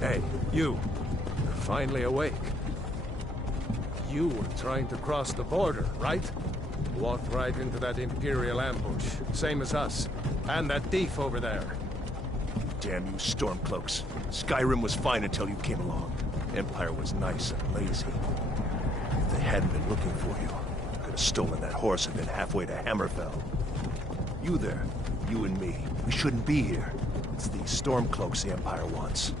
Hey, you. You're finally awake. You were trying to cross the border, right? Walked right into that Imperial ambush, same as us. And that thief over there. Damn you Stormcloaks. Skyrim was fine until you came along. Empire was nice and lazy. If they hadn't been looking for you, could have stolen that horse and been halfway to Hammerfell. You there, you and me, we shouldn't be here. It's these Stormcloaks the Empire wants.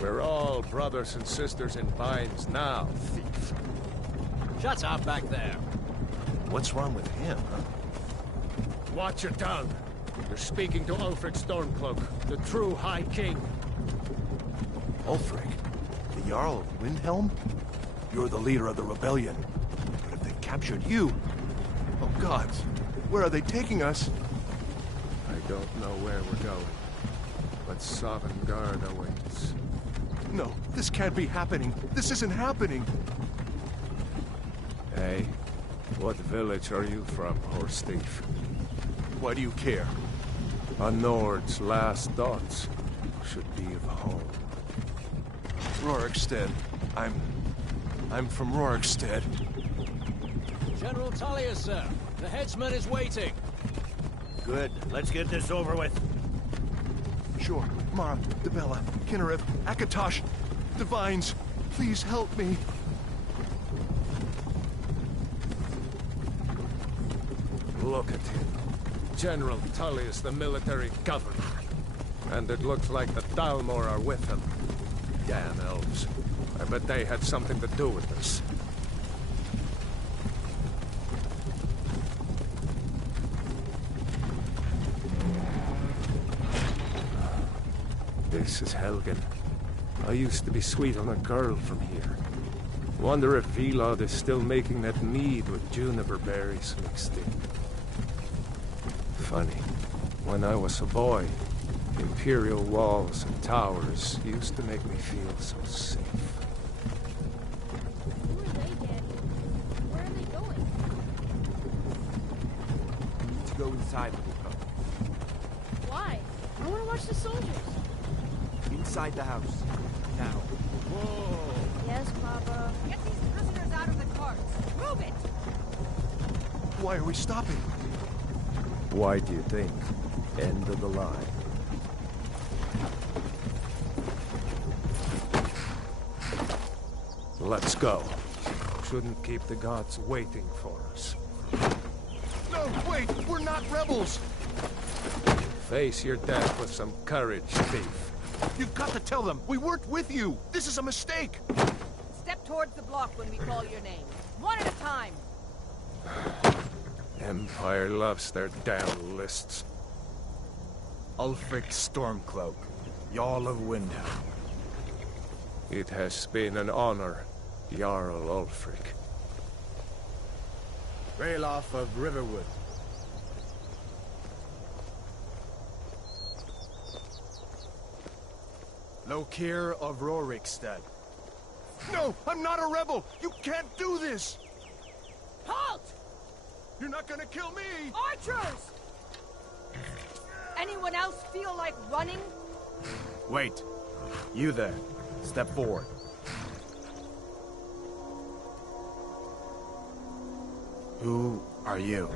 We're all brothers and sisters in binds now, thief. Shut up back there. What's wrong with him, huh? Watch your tongue. You're speaking to Ulfric Stormcloak, the true High King. Ulfric? The Jarl of Windhelm? You're the leader of the rebellion. But if they captured you... Oh gods, where are they taking us? I don't know where we're going, but Sovngarde awaits. No, this can't be happening. This isn't happening. Hey, what village are you from, horse thief? Why do you care? A Nord's last thoughts should be of home. Rorikstead. I'm from Rorikstead. General Tullius, sir. The headsman is waiting. Good. Let's get this over with. Sure. Mara, Debella, Kinnereth, Akatosh, Divines, please help me. Look at him. General Tullius, the military governor. And it looks like the Dalmor are with him. Damn elves. I bet they had something to do with this. This is Helgen. I used to be sweet on a girl from here. Wonder if Vilod is still making that mead with juniper berries mixed in. Funny. When I was a boy, Imperial walls and towers used to make me feel so safe. Who are they, Daddy? Where are they going? We need to go inside, Luca. Why? I want to watch the soldiers. Inside the house. Now. Whoa! Yes, Papa. Get these prisoners out of the carts. Move it! Why are we stopping? Why do you think? End of the line. Let's go. Shouldn't keep the gods waiting for us. No, wait! We're not rebels! Face your death with some courage, thief. You've got to tell them! We weren't with you! This is a mistake! Step towards the block when we call your name. One at a time. Empire loves their damn lists. Ulfric Stormcloak, Jarl of Windhelm. It has been an honor, Jarl Ulfric. Ralof of Riverwood. Lokir of Rorikstead. No! I'm not a rebel! You can't do this! Halt! You're not gonna kill me! Archers! Anyone else feel like running? Wait. You there. Step forward. Who are you?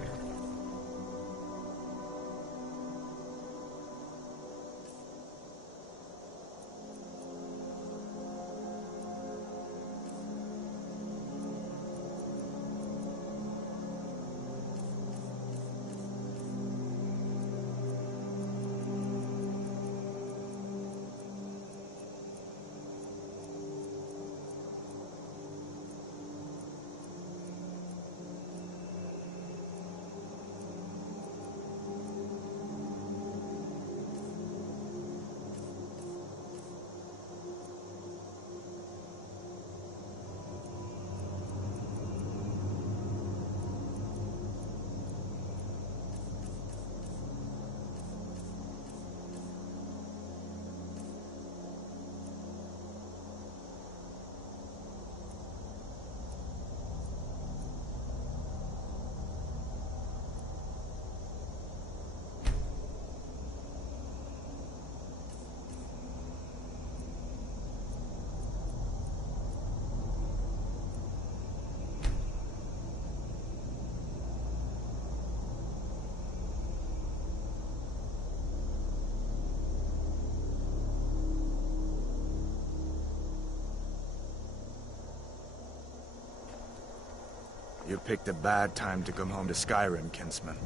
You picked a bad time to come home to Skyrim, kinsman.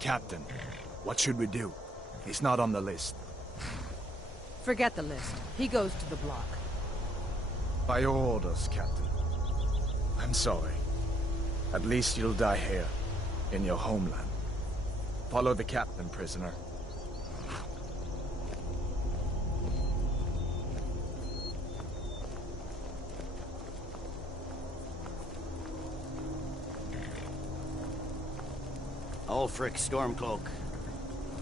Captain, what should we do? He's not on the list. Forget the list. He goes to the block. By your orders, Captain. I'm sorry. At least you'll die here, in your homeland. Follow the captain, prisoner. Ulfric Stormcloak.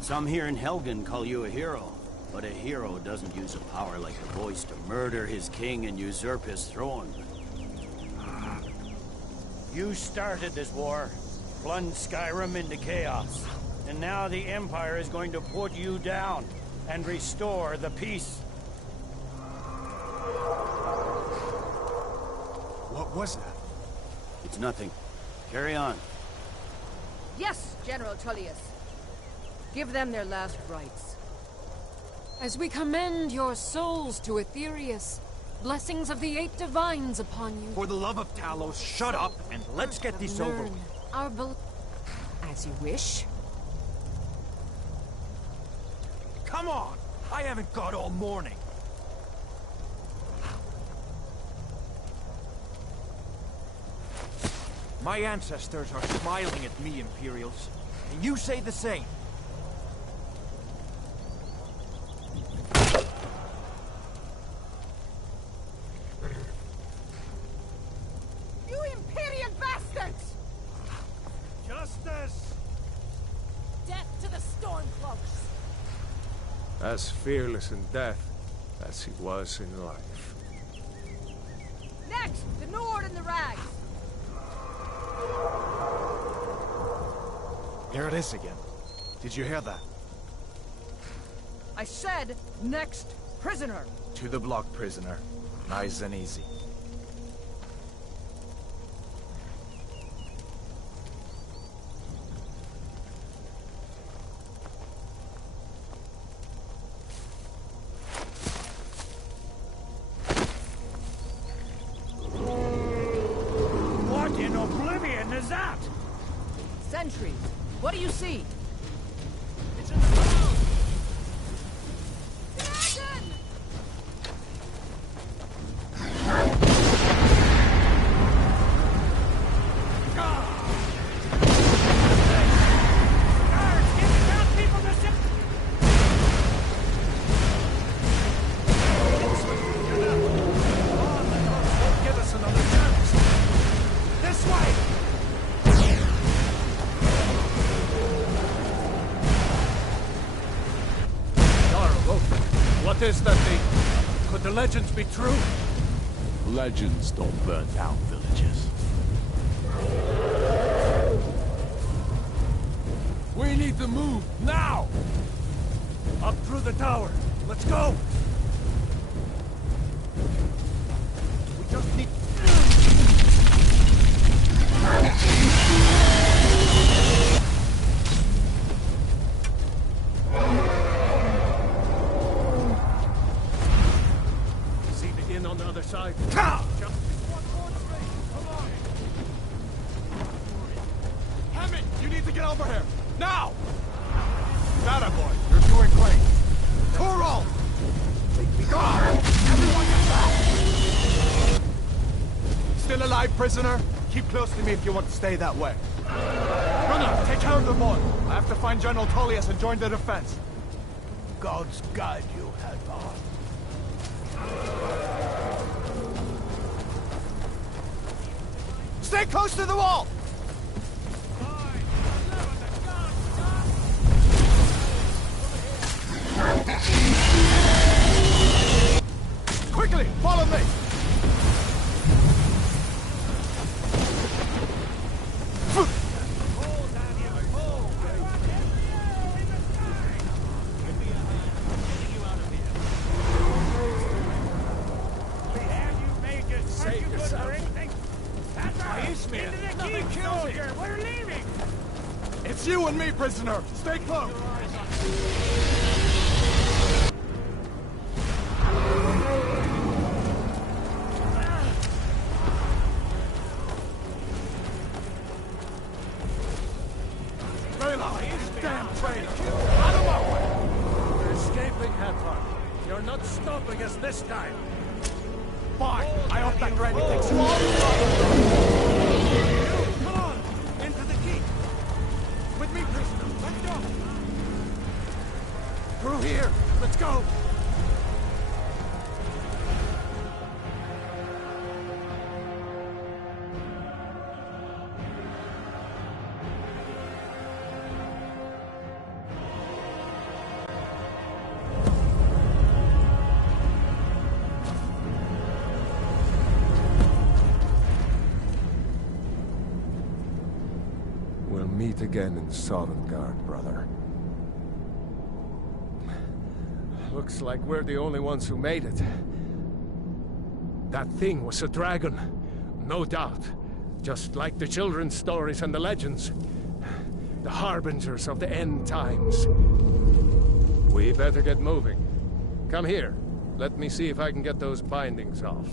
Some here in Helgen call you a hero, but a hero doesn't use a power like the voice to murder his king and usurp his throne. You started this war, plunged Skyrim into chaos, and now the Empire is going to put you down and restore the peace. What was that? It's nothing. Carry on. Yes, General Tullius. Give them their last rites. As we commend your souls to Aetherius, blessings of the eight divines upon you. For the love of Talos, shut up and let's get this over with. Our as you wish. Come on! I haven't got all morning. My ancestors are smiling at me, Imperials. And you say the same. You Imperial bastards! Justice! Death to the Stormcloaks! As fearless in death as he was in life. Next, the Nord and the Rags. Here it is again. Did you hear that? I said, next prisoner. To the block, prisoner. Nice and easy. What in oblivion is that? Sentries. What do you see? It's in the ground! Dragon! Guards, get down people to ship! Give us another chance. This way! What is that thing? Could the legends be true? Legends don't burn down villages. We need to move, now! Up through the tower. Let's go! We just need... See the inn on the other side? Hammond, you need to get over here! Now! That boy, you're doing great. Torol! Everyone get back! Still alive, prisoner? Keep close to me if you want to stay that way. Gunnar, take care of the boy. I have to find General Tullius and join the defense. Gods guide you, Hadvar. Stay close to the wall! Quickly, follow me! It's you and me, prisoner! Stay close! Stefan. You're not stopping us this time. Fine. I hope that dragon takes you all. Come on! Into the keep! With me, prisoner. Let's go! Through here! Let's go! We'll meet again in Sovngarde, brother. Looks like we're the only ones who made it. That thing was a dragon, no doubt. Just like the children's stories and the legends. The harbingers of the end times. We better get moving. Come here. Let me see if I can get those bindings off.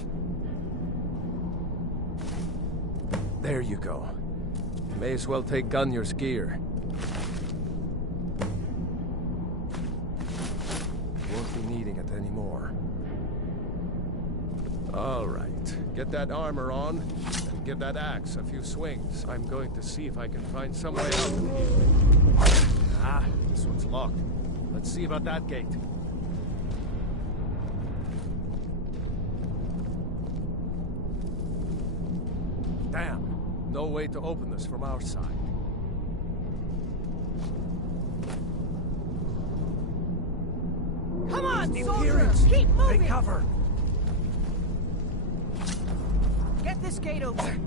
There you go. May as well take Gunnar's gear. Won't be needing it anymore. All right, get that armor on, and give that axe a few swings. I'm going to see if I can find some way out of here. Ah, this one's locked. Let's see about that gate. Damn. No way to open this from our side. Come on, soldiers! Keep moving! Take cover! Get this gate open.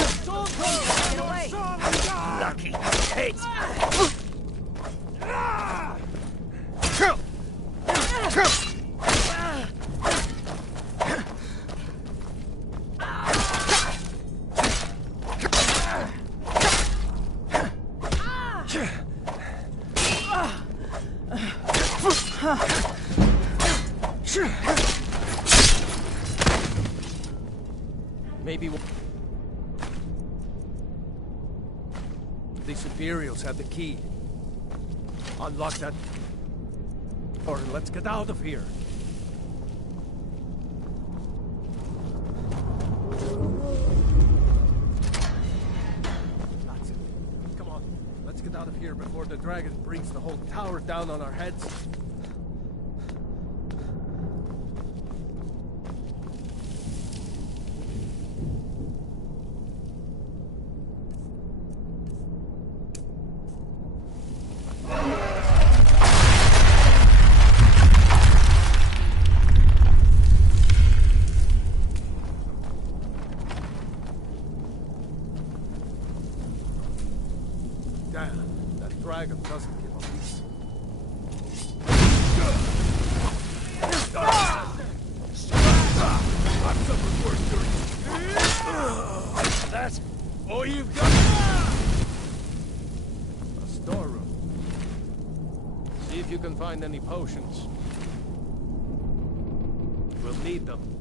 Get away! Lucky hate! Maybe these Imperials have the key. Unlock that, or let's get out of here. That's it. Come on, let's get out of here before the dragon brings the whole tower down on our heads. Damn, that dragon doesn't give a peace. I've suffered worse during. That's all you've got. A storeroom. See if you can find any potions. We'll need them.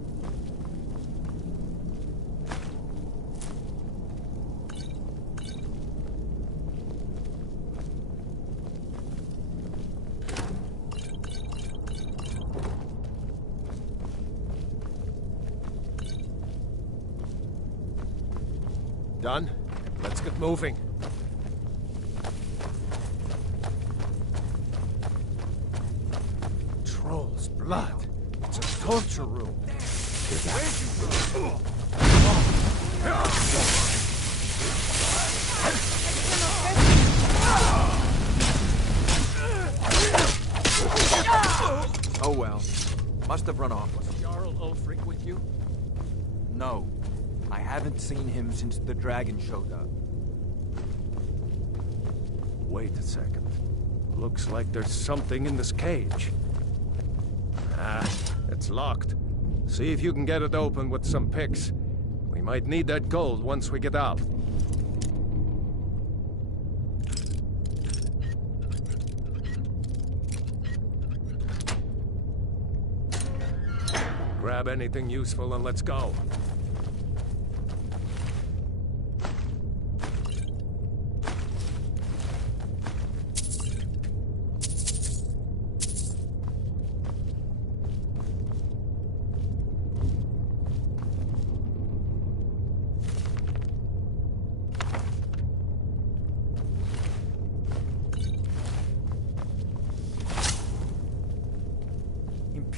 Done? Let's get moving. Troll's blood. It's a torture room. Oh well. Must have run off. Was Jarl Ulfric with you? No. I haven't seen him since the dragon showed up. Wait a second. Looks like there's something in this cage. Ah, it's locked. See if you can get it open with some picks. We might need that gold once we get out. Grab anything useful and let's go.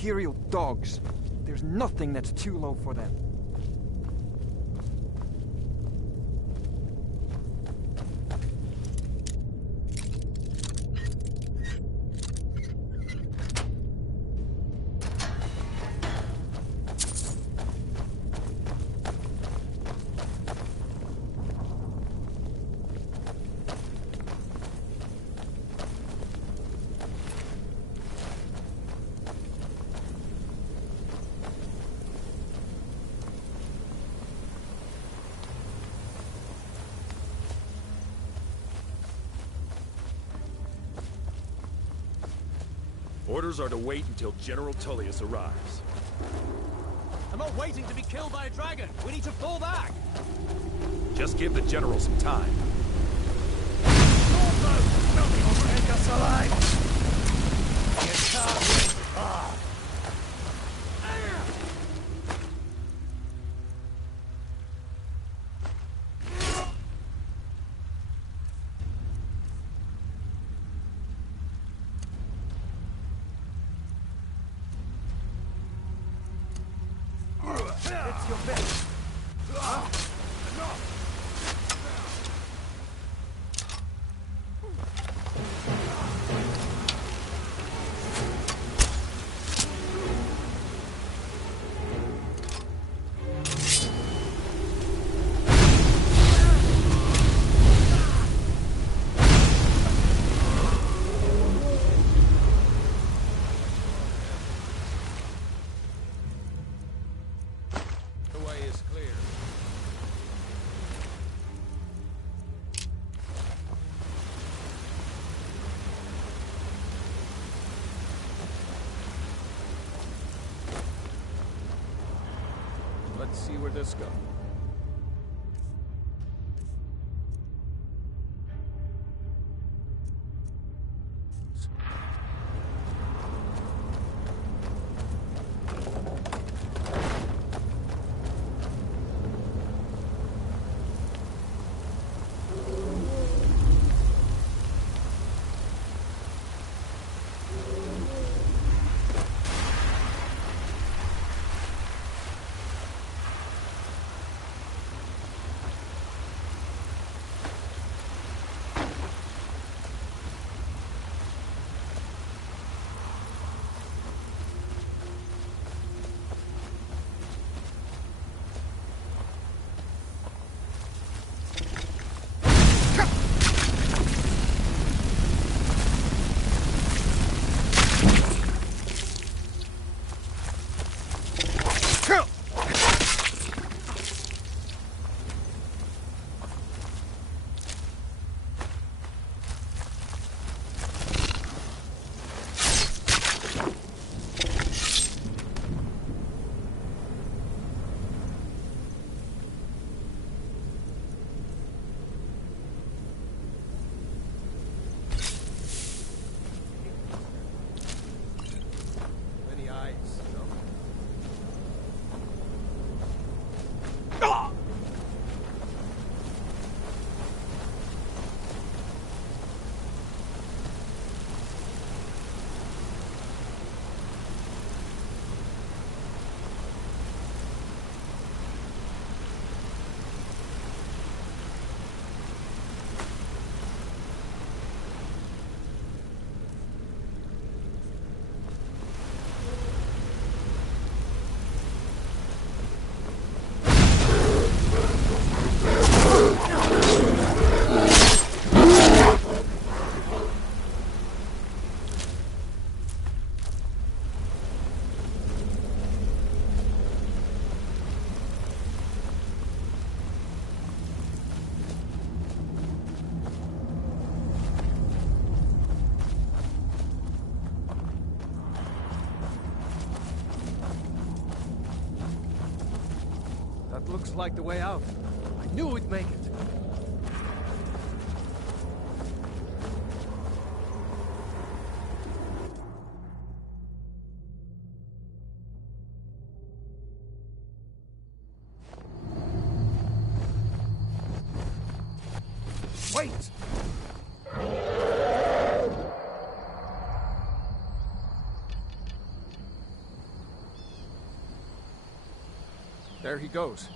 Imperial dogs. There's nothing that's too low for them. Orders are to wait until General Tullius arrives. I'm not waiting to be killed by a dragon. We need to fall back. Just give the General some time. Nothing will take us alive. You can't win. It's your best. The way is clear. Let's see where this goes. Many eyes, no? That looks like the way out. I knew we'd make it. Wait! There he goes.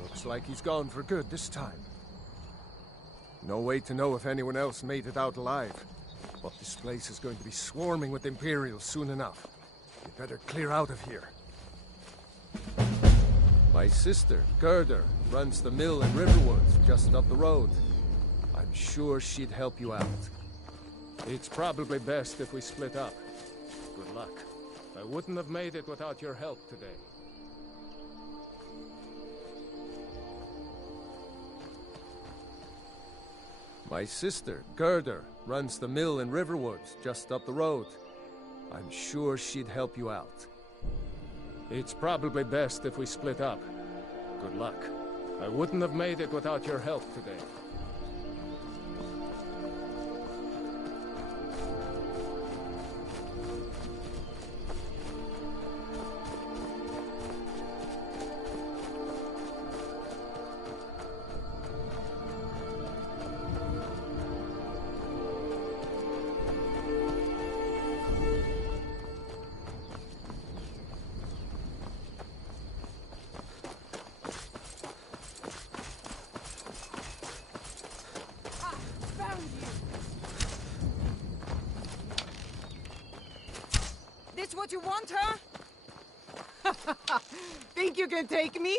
Looks like he's gone for good this time. No way to know if anyone else made it out alive. But this place is going to be swarming with Imperials soon enough. We better clear out of here. My sister, Gerda, runs the mill in Riverwoods, just up the road. I'm sure she'd help you out. It's probably best if we split up. Good luck. I wouldn't have made it without your help today. My sister, Gerda, runs the mill in Riverwoods, just up the road. I'm sure she'd help you out. It's probably best if we split up. Good luck. I wouldn't have made it without your help today. This what you want, huh? Think you can take me?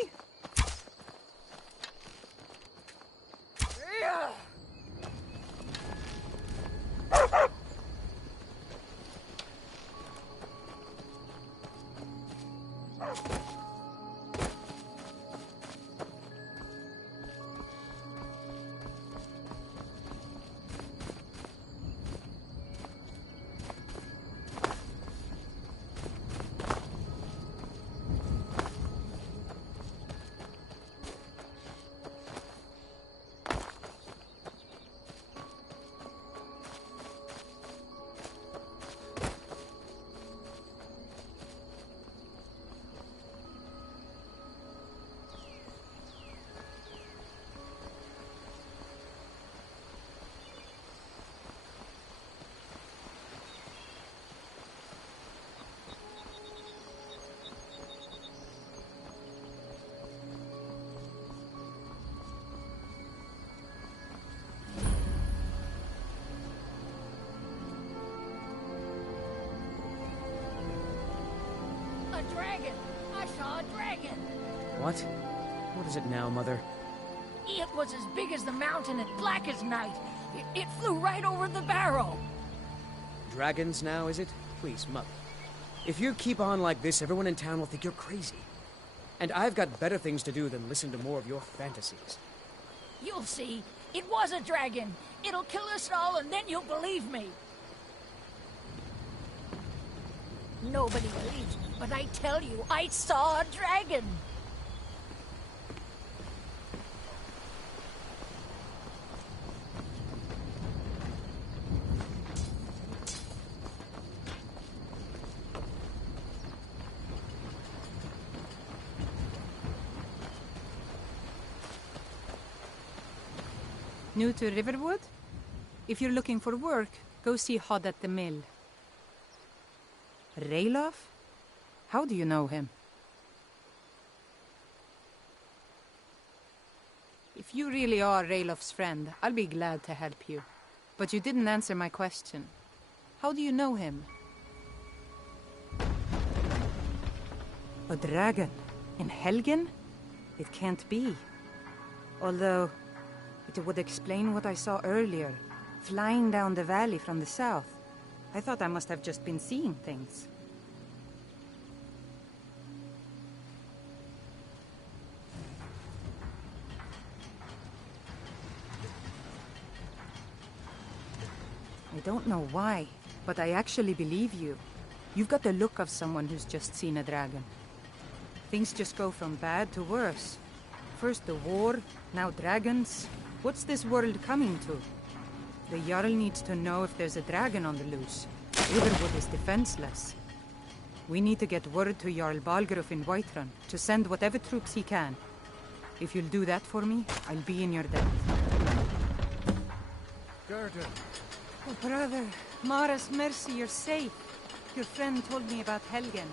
A dragon! I saw a dragon! What? What is it now, Mother? It was as big as the mountain and black as night. It flew right over the barrow. Dragons now, is it? Please, Mother. If you keep on like this, everyone in town will think you're crazy. And I've got better things to do than listen to more of your fantasies. You'll see. It was a dragon. It'll kill us all and then you'll believe me. Nobody believes me, but I tell you, I saw a dragon. New to Riverwood? If you're looking for work, go see Hod at the mill. Ralof? How do you know him? If you really are Ralof's friend, I'll be glad to help you. But you didn't answer my question. How do you know him? A dragon? In Helgen? It can't be. Although, it would explain what I saw earlier, flying down the valley from the south. I thought I must have just been seeing things. I don't know why, but I actually believe you. You've got the look of someone who's just seen a dragon. Things just go from bad to worse. First the war, now dragons. What's this world coming to? The Jarl needs to know if there's a dragon on the loose. Riverwood is defenseless. We need to get word to Jarl Balgruuf in Whiterun to send whatever troops he can. If you'll do that for me, I'll be in your debt. Gerda. Oh, brother. Mara's mercy, you're safe. Your friend told me about Helgen.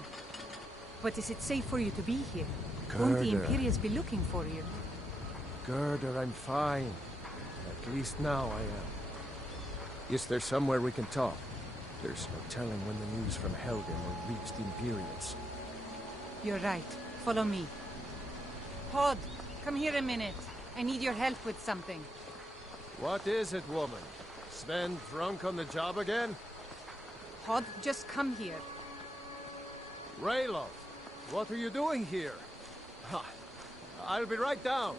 But is it safe for you to be here? Won't the Gerda. Imperials be looking for you? Gerda, I'm fine. At least now I am. Is there somewhere we can talk? There's no telling when the news from Helgen will reach the Imperials. You're right. Follow me. Pod, come here a minute. I need your help with something. What is it, woman? Sven drunk on the job again? Pod, just come here. Rayloff, what are you doing here? Ha, I'll be right down.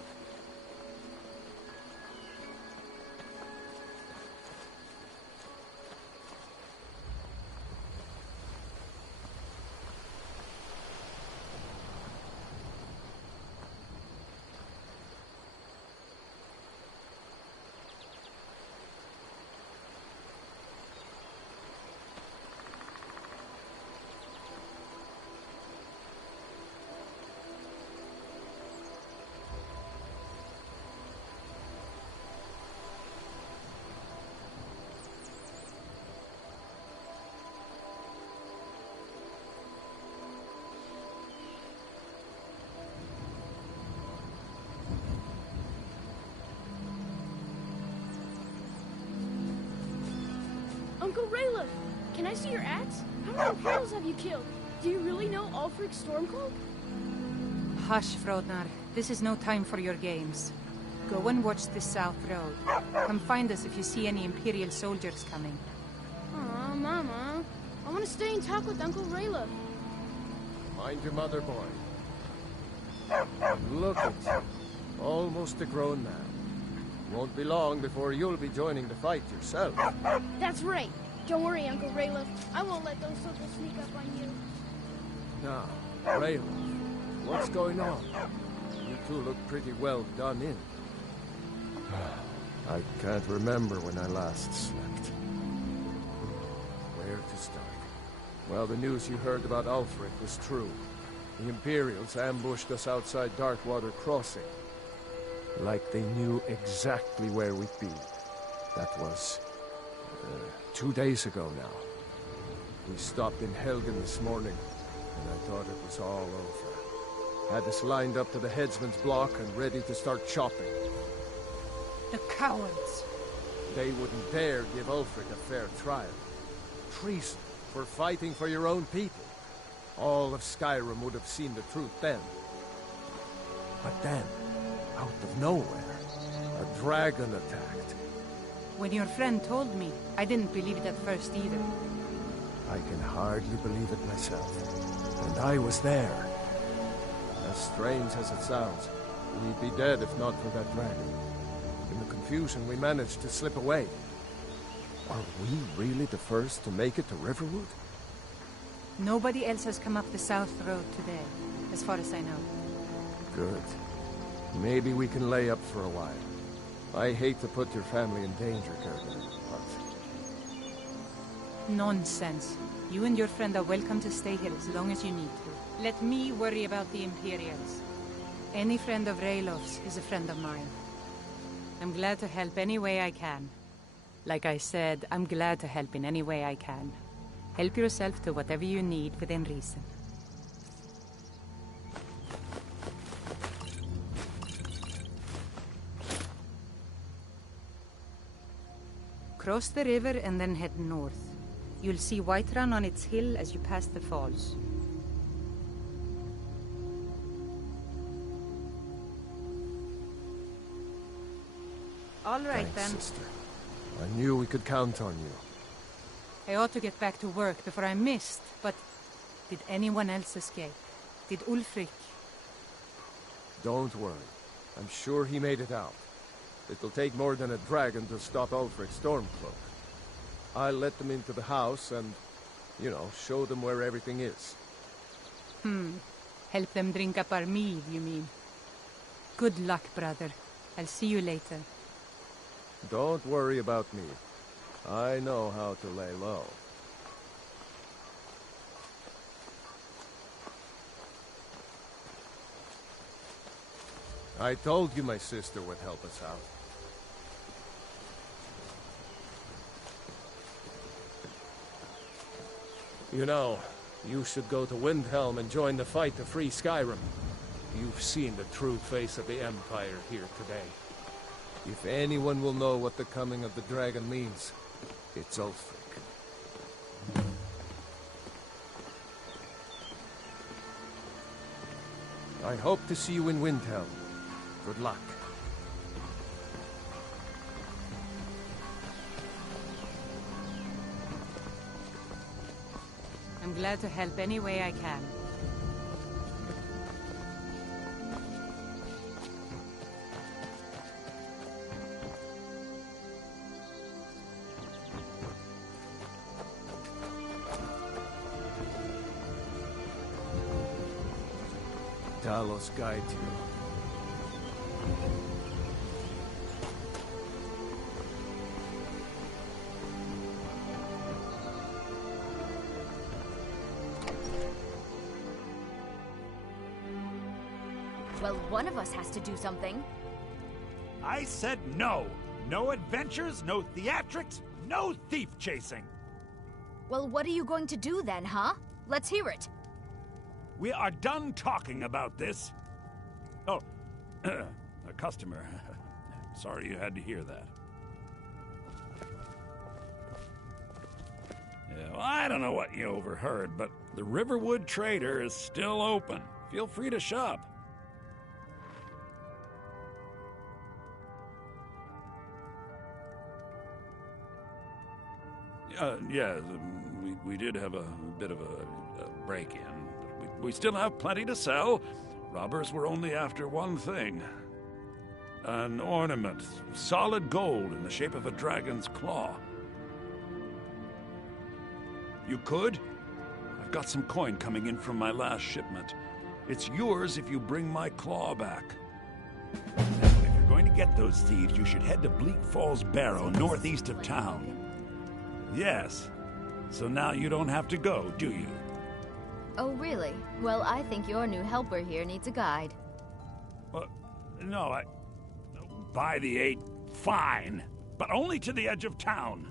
Uncle Rayla, can I see your axe? How many Imperials have you killed? Do you really know Ulfric Stormcloak? Hush, Frodnar. This is no time for your games. Go and watch the South Road. Come find us if you see any Imperial soldiers coming. Aw, Mama. I want to stay and talk with Uncle Rayla. Mind your mother, boy. Look at you. Almost a grown man. Won't be long before you'll be joining the fight yourself. That's right. Don't worry, Uncle Rayla. I won't let those soldiers sneak up on you. Now, Rayla, what's going on? You two look pretty well done in. I can't remember when I last slept. Where to start? Well, the news you heard about Ulfric was true. The Imperials ambushed us outside Darkwater Crossing. Like they knew exactly where we'd be. That was 2 days ago now. We stopped in Helgen this morning, and I thought it was all over. Had us lined up to the headsman's block and ready to start chopping. The cowards! They wouldn't dare give Ulfric a fair trial. Treason for fighting for your own people. All of Skyrim would have seen the truth then. But then, out of nowhere, a dragon attacked. When your friend told me, I didn't believe it at first either. I can hardly believe it myself. And I was there. As strange as it sounds, we'd be dead if not for that dragon. In the confusion, we managed to slip away. Are we really the first to make it to Riverwood? Nobody else has come up the South Road today, as far as I know. Good. Maybe we can lay up for a while. I hate to put your family in danger, Gerda, but... Nonsense. You and your friend are welcome to stay here as long as you need to. Let me worry about the Imperials. Any friend of Raylof's is a friend of mine. I'm glad to help any way I can. Like I said, I'm glad to help in any way I can. Help yourself to whatever you need within reason. Cross the river and then head north. You'll see Whiterun on its hill as you pass the falls. All right, Thanks, then. sister. I knew we could count on you. I ought to get back to work before I missed, but did anyone else escape? Did Ulfric? Don't worry. I'm sure he made it out. It'll take more than a dragon to stop Ulfric Stormcloak. I'll let them into the house and, you know, show them where everything is. Help them drink up our mead, you mean? Good luck, brother. I'll see you later. Don't worry about me. I know how to lay low. I told you my sister would help us out. You know, you should go to Windhelm and join the fight to free Skyrim. You've seen the true face of the Empire here today. If anyone will know what the coming of the dragon means, it's Ulfric. I hope to see you in Windhelm. Good luck. I'm glad to help any way I can. Talos guide you. Well, one of us has to do something. I said no. No adventures, no theatrics, no thief chasing. Well, what are you going to do then, huh? Let's hear it. We are done talking about this. Oh, a customer. Sorry you had to hear that. Yeah, well, I don't know what you overheard, but the Riverwood Trader is still open. Feel free to shop. Yeah, we did have a bit of a break-in. We still have plenty to sell. Robbers were only after one thing. An ornament, solid gold in the shape of a dragon's claw. You could? I've got some coin coming in from my last shipment. It's yours if you bring my claw back. Now, if you're going to get those thieves, you should head to Bleak Falls Barrow, northeast of town. Yes. So now you don't have to go, do you? Oh, really? Well, I think your new helper here needs a guide. No, by the 8, fine. But only to the edge of town.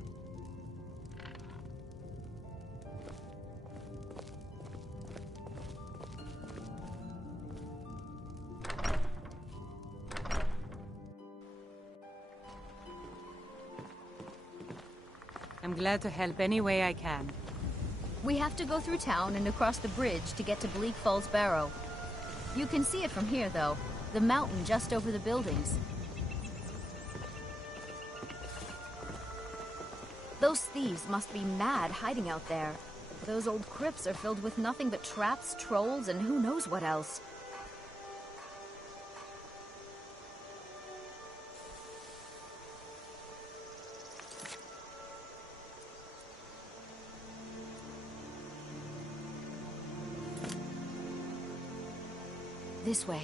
I'm glad to help any way I can. We have to go through town and across the bridge to get to Bleak Falls Barrow. You can see it from here, though. The mountain just over the buildings. Those thieves must be mad hiding out there. Those old crypts are filled with nothing but traps, trolls, and who knows what else. This way.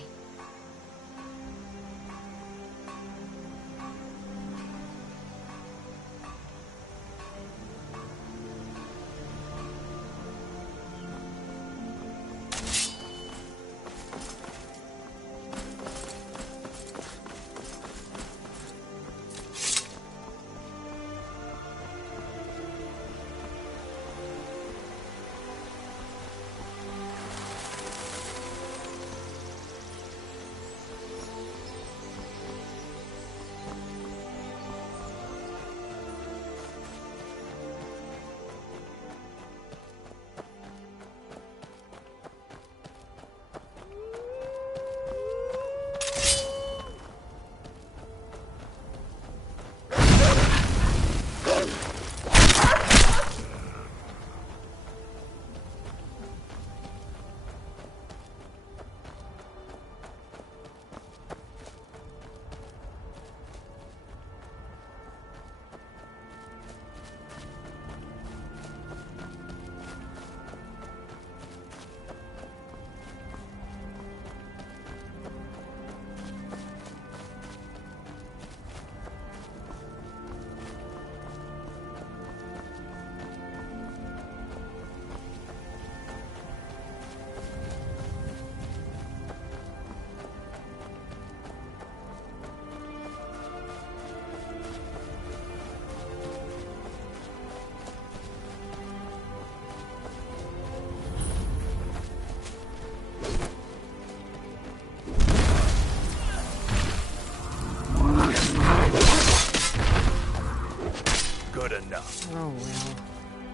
Oh well.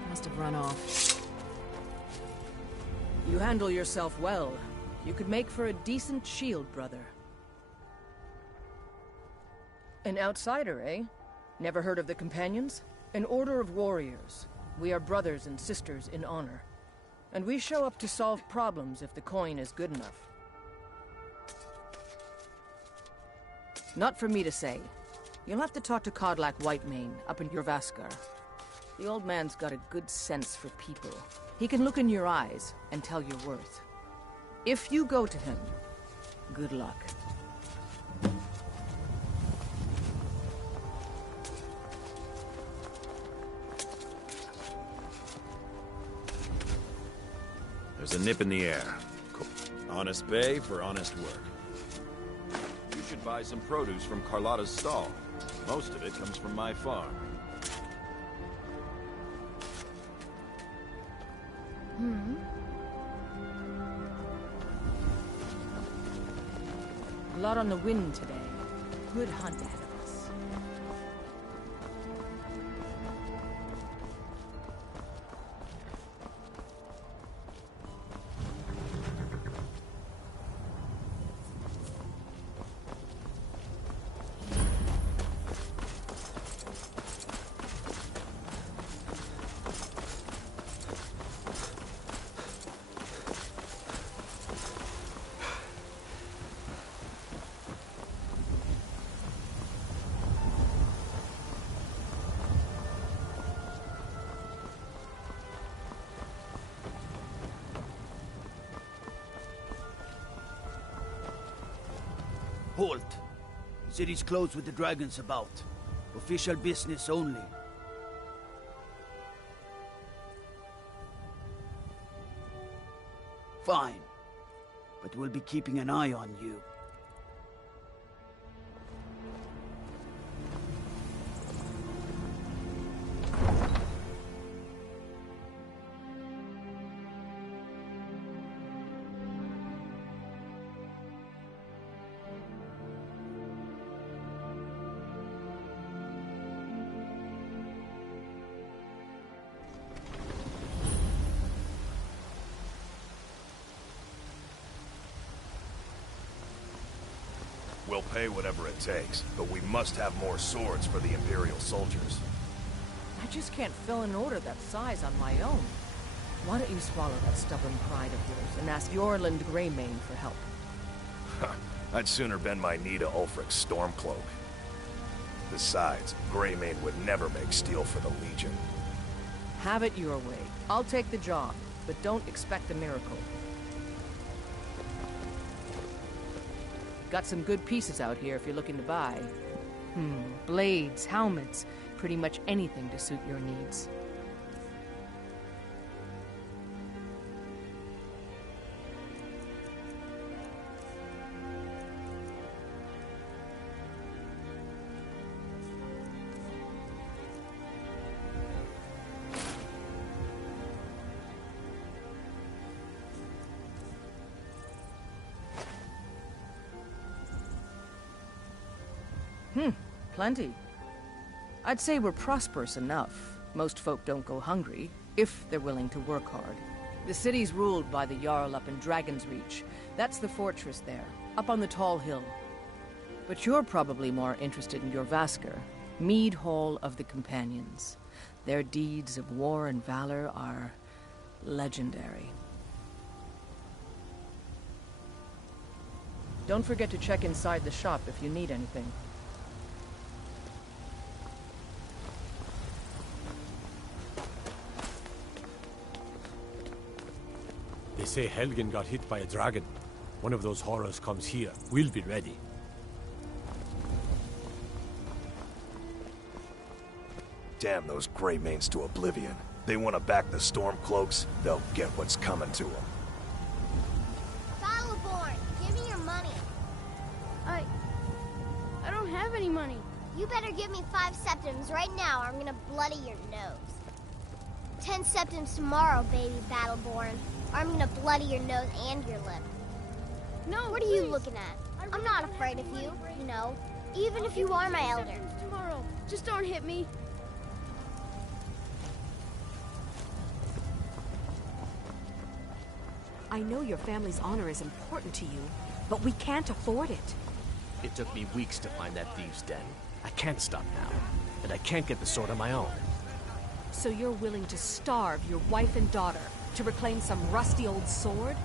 Must have run off. You handle yourself well. You could make for a decent shield, brother. An outsider, eh? Never heard of the Companions? An order of warriors. We are brothers and sisters in honor. And we show up to solve problems if the coin is good enough. Not for me to say. You'll have to talk to Kodlak Whitemane up in Jorvaskar. The old man's got a good sense for people. He can look in your eyes and tell your worth. If you go to him, good luck. There's a nip in the air. Cool. Honest pay for honest work. You should buy some produce from Carlotta's stall. Most of it comes from my farm. A lot on the wind today. Good hunt ahead of us. Halt! City's closed with the dragons about. Official business only. Fine. But we'll be keeping an eye on you. We'll pay whatever it takes, but we must have more swords for the Imperial soldiers. I just can't fill an order that size on my own. Why don't you swallow that stubborn pride of yours and ask Yorland Greymane for help? I'd sooner bend my knee to Ulfric's Stormcloak. Besides, Greymane would never make steel for the Legion. Have it your way. I'll take the job, but don't expect a miracle. Got some good pieces out here if you're looking to buy. Blades, helmets, pretty much anything to suit your needs. Plenty. I'd say we're prosperous enough. Most folk don't go hungry, if they're willing to work hard. The city's ruled by the Jarl up in Dragon's Reach. That's the fortress there, up on the tall hill. But you're probably more interested in Jorvaskar, Mead Hall of the Companions. Their deeds of war and valor are legendary. Don't forget to check inside the shop if you need anything. They say Helgen got hit by a dragon. One of those horrors comes here. We'll be ready. Damn those Greymanes to oblivion. They want to back the Stormcloaks, they'll get what's coming to them. Battleborn, give me your money. I don't have any money. You better give me 5 septims right now or I'm gonna bloody your nose. 10 septims tomorrow, baby Battleborn. Or I'm gonna bloody your nose and your lip. No, what are you looking at? I'm not afraid of you, you know. Even if you are my elder. Tomorrow. Just don't hit me. I know your family's honor is important to you, but we can't afford it. It took me weeks to find that thieves' den. I can't stop now, and I can't get the sword on my own. So you're willing to starve your wife and daughter to reclaim some rusty old sword?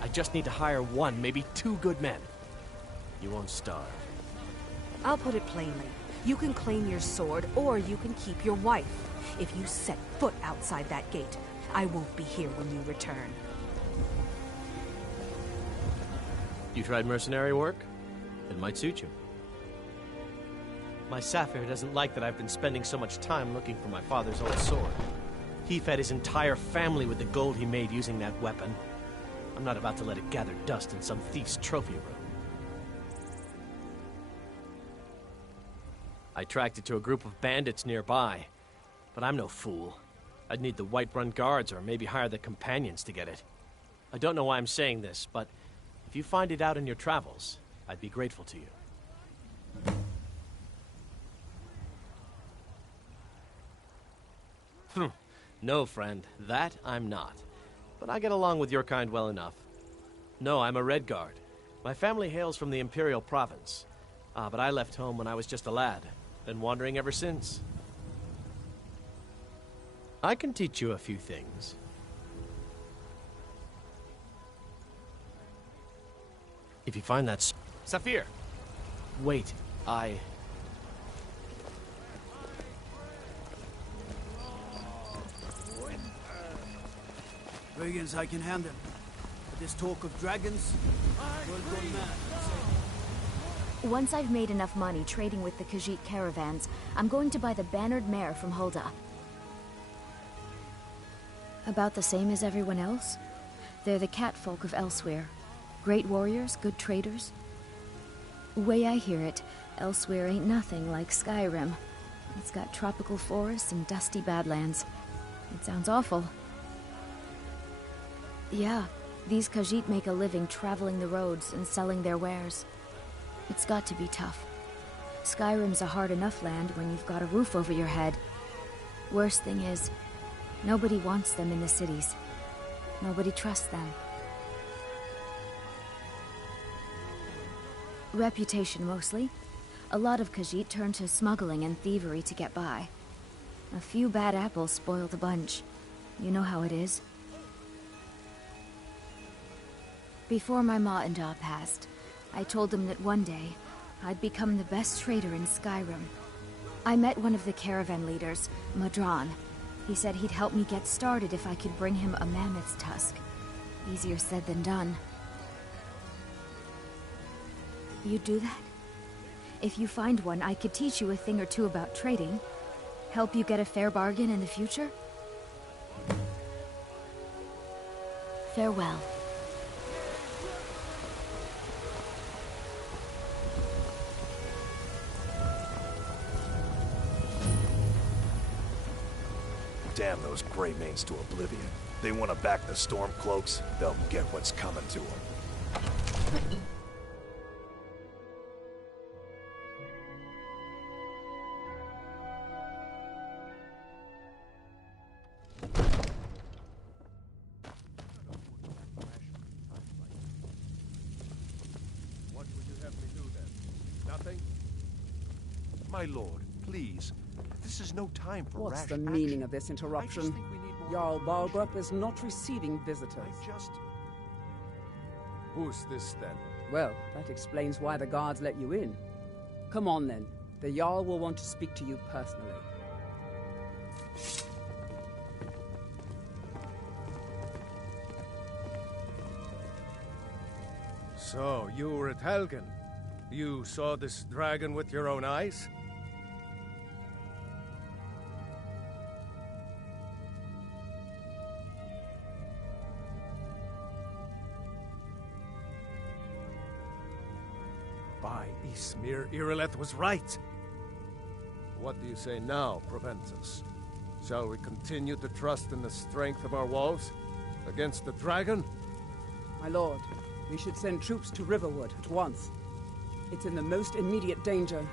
I just need to hire one, maybe two good men. You won't starve. I'll put it plainly. You can claim your sword, or you can keep your wife. If you set foot outside that gate, I won't be here when you return. You tried mercenary work? It might suit you. My Sapphire doesn't like that I've been spending so much time looking for my father's old sword. He fed his entire family with the gold he made using that weapon. I'm not about to let it gather dust in some thief's trophy room. I tracked it to a group of bandits nearby, but I'm no fool. I'd need the Whiterun guards or maybe hire the companions to get it. I don't know why I'm saying this, but if you find it out in your travels, I'd be grateful to you. No, friend, that I'm not. But I get along with your kind well enough. No, I'm a Red Guard. My family hails from the Imperial Province. But I left home when I was just a lad. Been wandering ever since. I can teach you a few things. If you find that... Saphir! Wait, Brigands I can handle. But this talk of dragons, well gone mad. Once I've made enough money trading with the Khajiit caravans, I'm going to buy the bannered mare from Hulda. About the same as everyone else. They're the catfolk of Elsewhere. Great warriors, good traders. Way I hear it, Elsewhere ain't nothing like Skyrim. It's got tropical forests and dusty badlands. It sounds awful. Yeah, these Khajiit make a living traveling the roads and selling their wares. It's got to be tough. Skyrim's a hard enough land when you've got a roof over your head. Worst thing is, nobody wants them in the cities. Nobody trusts them. Reputation, mostly. A lot of Khajiit turn to smuggling and thievery to get by. A few bad apples spoil the bunch. You know how it is. Before my ma and Da passed, I told them that one day, I'd become the best trader in Skyrim. I met one of the caravan leaders, Madran. He said he'd help me get started if I could bring him a mammoth's tusk. Easier said than done. You'd do that? If you find one, I could teach you a thing or two about trading. Help you get a fair bargain in the future? Farewell. Damn those Greymanes to oblivion. They want to back the Stormcloaks, they'll get what's coming to them. What would you have me do then? Nothing? My lord, please. This is no time for What's rash the meaning of this interruption? Jarl Balgrup is not receiving visitors. Who's this then? Well, that explains why the guards let you in. Come on then. The Jarl will want to speak to you personally. So, you were at Helgen. You saw this dragon with your own eyes? By Ysmir, Irileth was right. What do you say now, Proventus? Shall we continue to trust in the strength of our walls against the dragon? My lord, we should send troops to Riverwood at once. It's in the most immediate danger.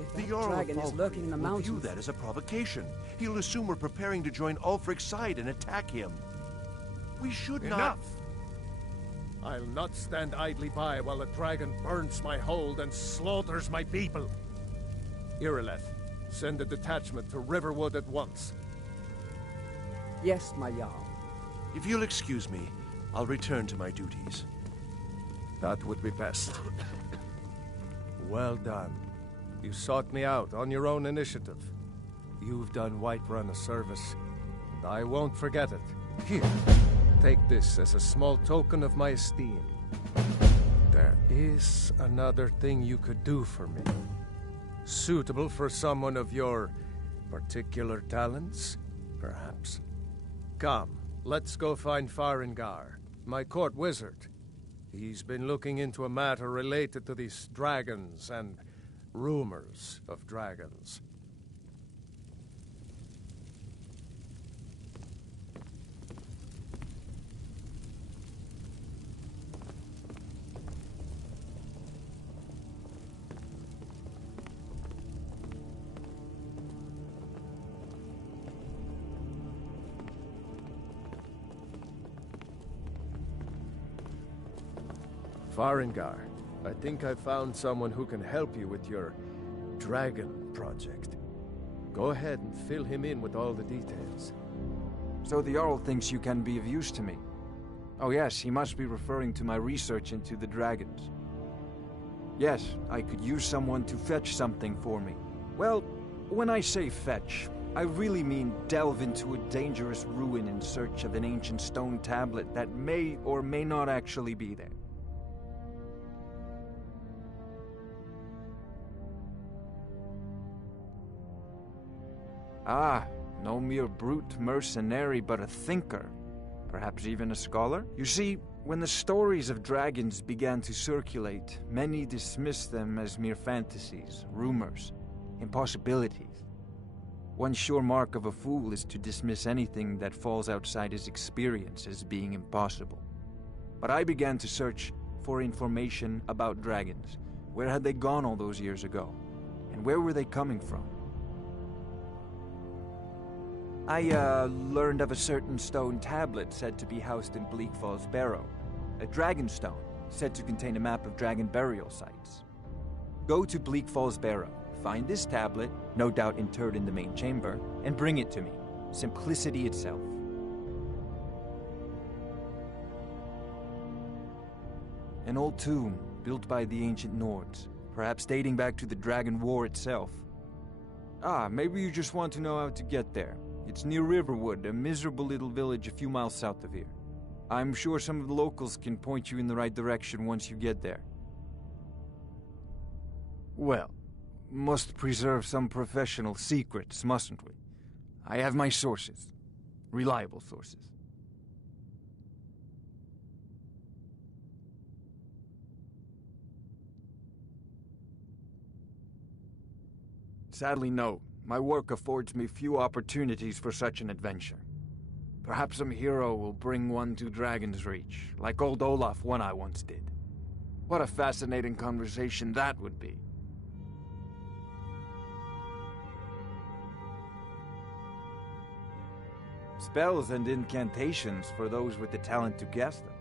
If that dragon is lurking in the mountains... will view that as a provocation. He'll assume we're preparing to join Ulfric's side and attack him. We should not... Enough! I'll not stand idly by while the dragon burns my hold and slaughters my people. Irileth, send a detachment to Riverwood at once. Yes, my Jarl. If you'll excuse me, I'll return to my duties. That would be best. Well done. You sought me out on your own initiative. You've done Whiterun a service, and I won't forget it. Here, take this as a small token of my esteem. There is another thing you could do for me. Suitable for someone of your particular talents, perhaps. Come, let's go find Farengar, my court wizard. He's been looking into a matter related to these dragons and rumors of dragons. Farengar, I think I found someone who can help you with your dragon project. Go ahead and fill him in with all the details. So the Jarl thinks you can be of use to me. Oh yes, he must be referring to my research into the dragons. Yes, I could use someone to fetch something for me. Well, when I say fetch, I really mean delve into a dangerous ruin in search of an ancient stone tablet that may or may not actually be there. Ah, no mere brute mercenary, but a thinker. Perhaps even a scholar? You see, when the stories of dragons began to circulate, many dismissed them as mere fantasies, rumors, impossibilities. One sure mark of a fool is to dismiss anything that falls outside his experience as being impossible. But I began to search for information about dragons. Where had they gone all those years ago? And where were they coming from? I learned of a certain stone tablet said to be housed in Bleak Falls Barrow. A dragon stone, said to contain a map of dragon burial sites. Go to Bleak Falls Barrow, find this tablet, no doubt interred in the main chamber, and bring it to me. Simplicity itself. An old tomb, built by the ancient Nords, perhaps dating back to the Dragon War itself. Ah, maybe you just want to know how to get there. It's near Riverwood, a miserable little village a few miles south of here. I'm sure some of the locals can point you in the right direction once you get there. Well, must preserve some professional secrets, mustn't we? I have my sources. Reliable sources. Sadly, no. My work affords me few opportunities for such an adventure. Perhaps some hero will bring one to Dragon's Reach, like old Olaf one I once did. What a fascinating conversation that would be. Spells and incantations for those with the talent to cast them.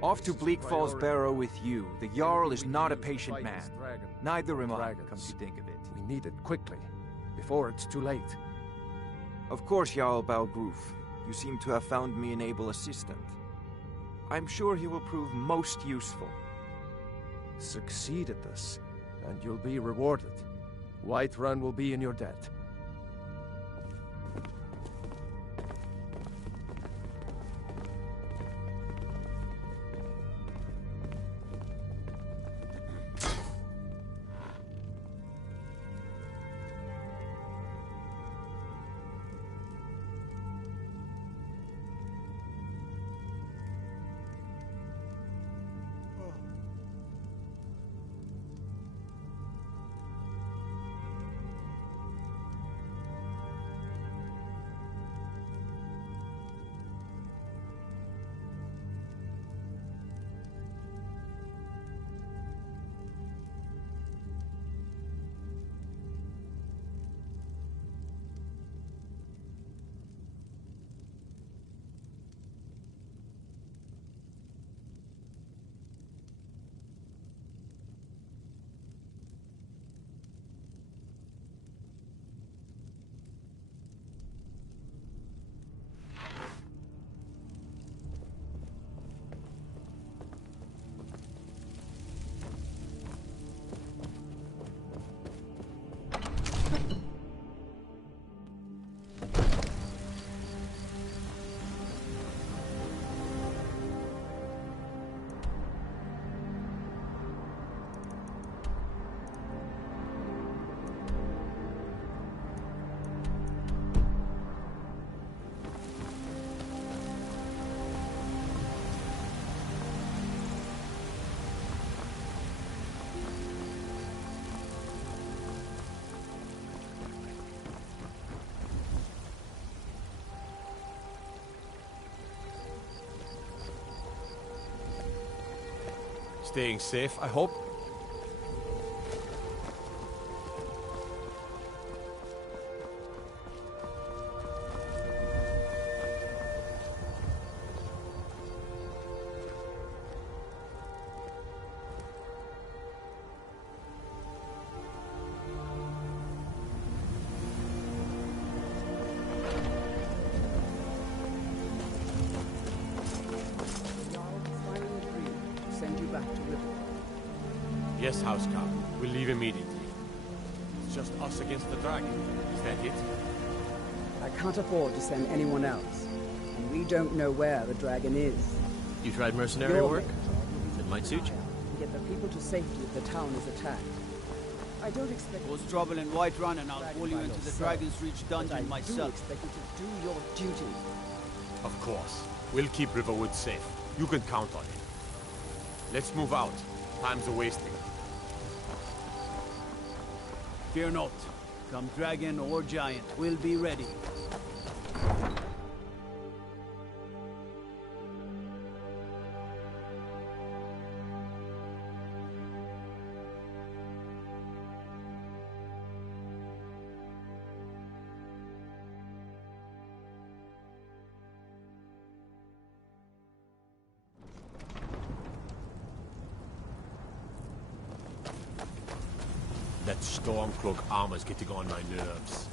Off to Bleak Falls Barrow with you. The Jarl is not a patient man. Neither am I, come to think of it. We need it quickly, before it's too late. Of course, Jarl Balgroof. You seem to have found me an able assistant. I'm sure he will prove most useful. Succeed at this, and you'll be rewarded. Whiterun will be in your debt. staying safe, I hope? Yes, Housecarl. We'll leave immediately. It's just us against the dragon. Is that it? I can't afford to send anyone else. And we don't know where the dragon is. You tried mercenary Your work? main job It might suit you. to get the people to safety if the town is attacked. I don't expect... Cause trouble in Whiterun and I'll pull you into the Dragon's Reach dungeon I do myself. expect you to do your duty. Of course. We'll keep Riverwood safe. You can count on it. Let's move out. Time's a-wasting. Fear not. Come dragon or giant, we'll be ready. That Stormcloak armor's getting on my nerves.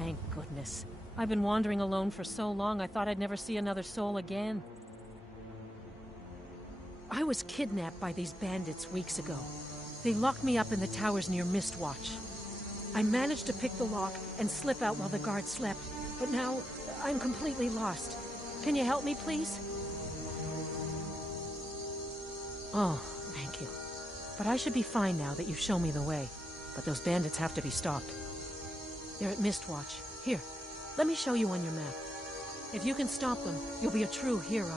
Thank goodness. I've been wandering alone for so long, I thought I'd never see another soul again. I was kidnapped by these bandits weeks ago. They locked me up in the towers near Mistwatch. I managed to pick the lock and slip out while the guards slept, but now I'm completely lost. Can you help me, please? Oh, thank you. But I should be fine now that you've shown me the way. But those bandits have to be stopped. They're at Mistwatch. Here, let me show you on your map. If you can stop them, you'll be a true hero.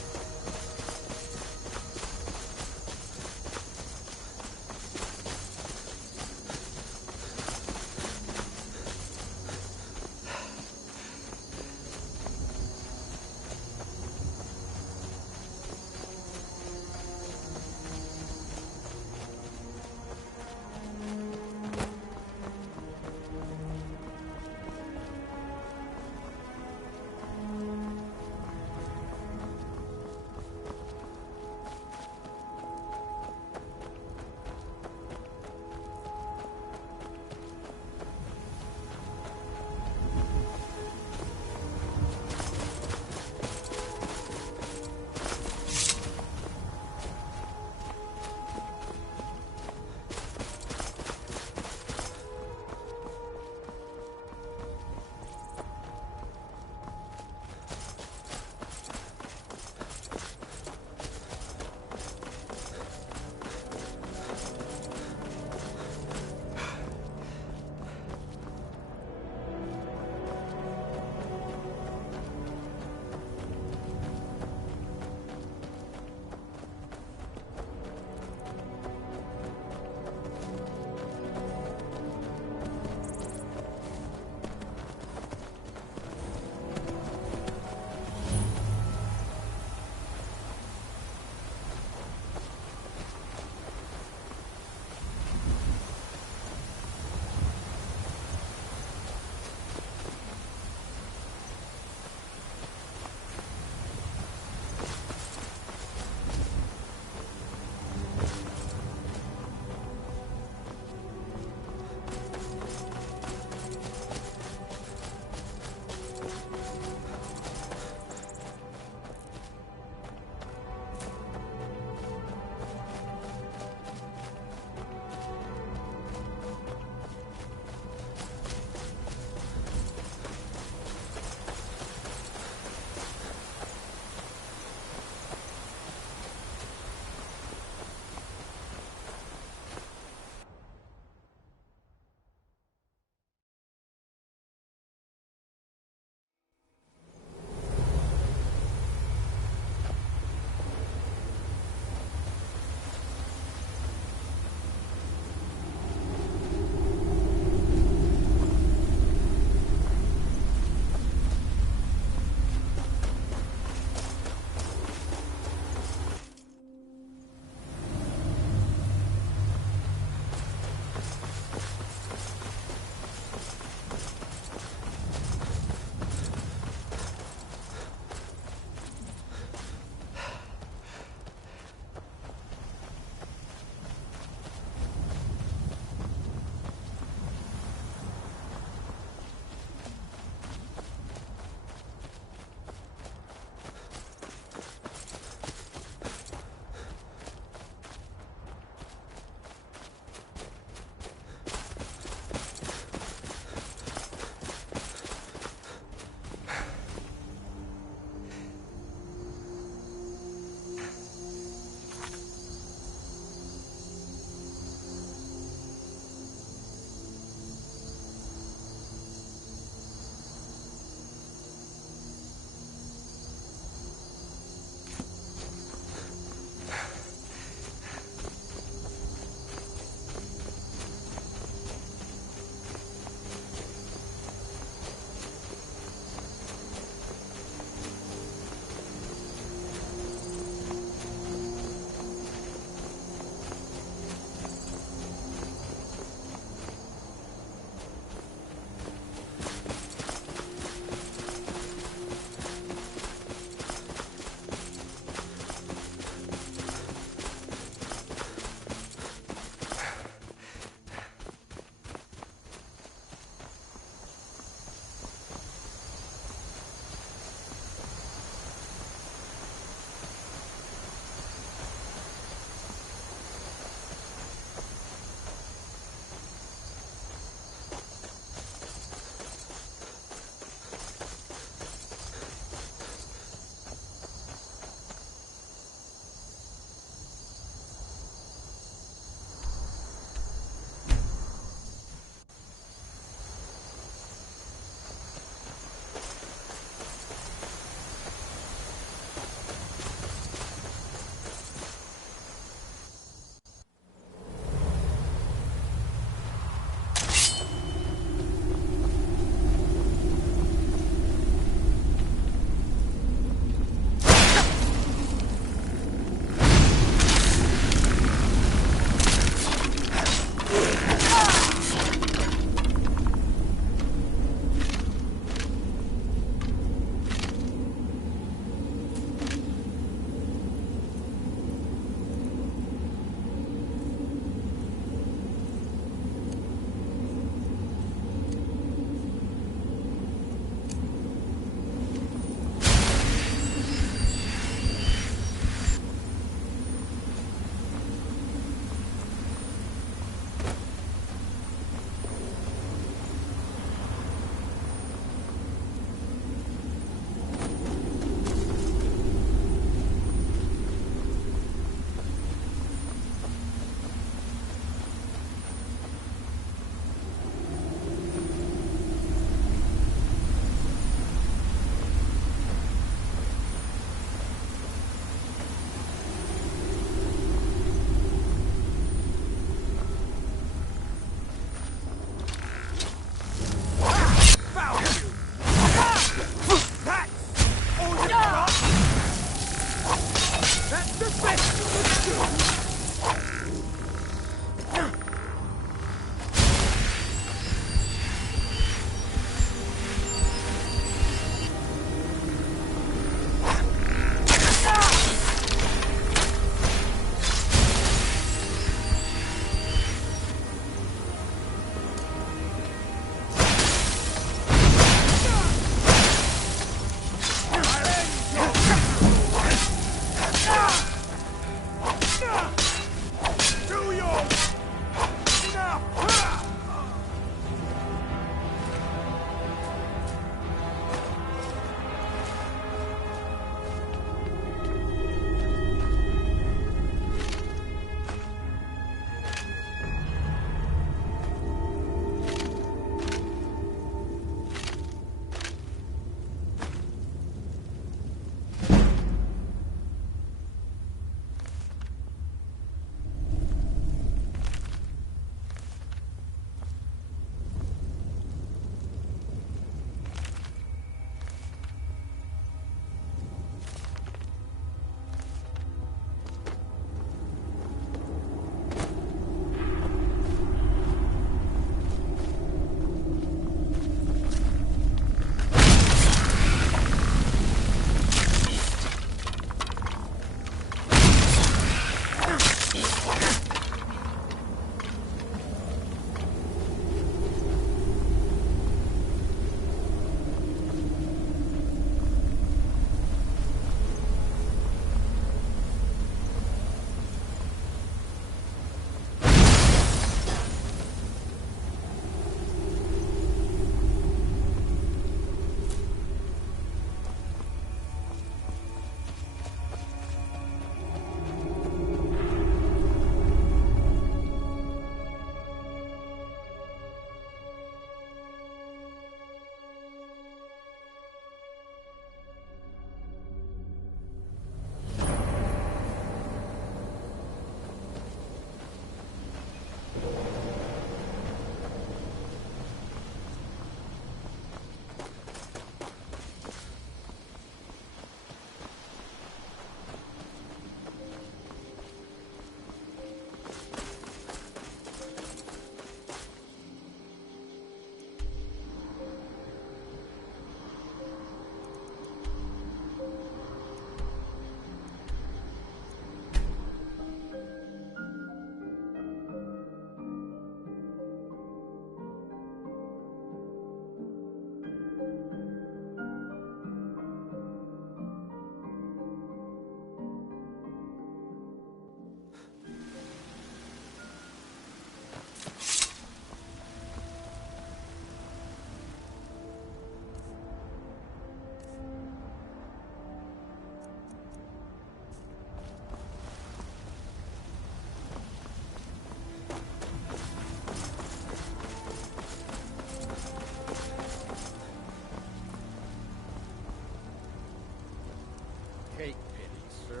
Take pity, sir.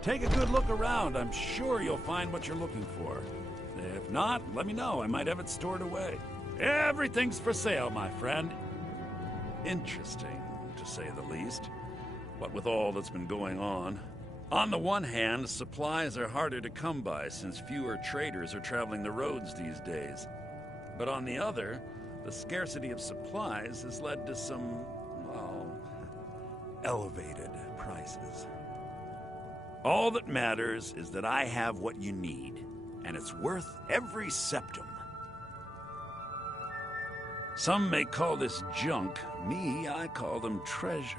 Take a good look around. I'm sure you'll find what you're looking for. If not, let me know. I might have it stored away. Everything's for sale, my friend. Interesting, to say the least. What with all that's been going on. On the one hand, supplies are harder to come by since fewer traders are traveling the roads these days. But on the other, the scarcity of supplies has led to some, well, elevated prices. All that matters is that I have what you need, and it's worth every septum. Some may call this junk. Me, I call them treasures.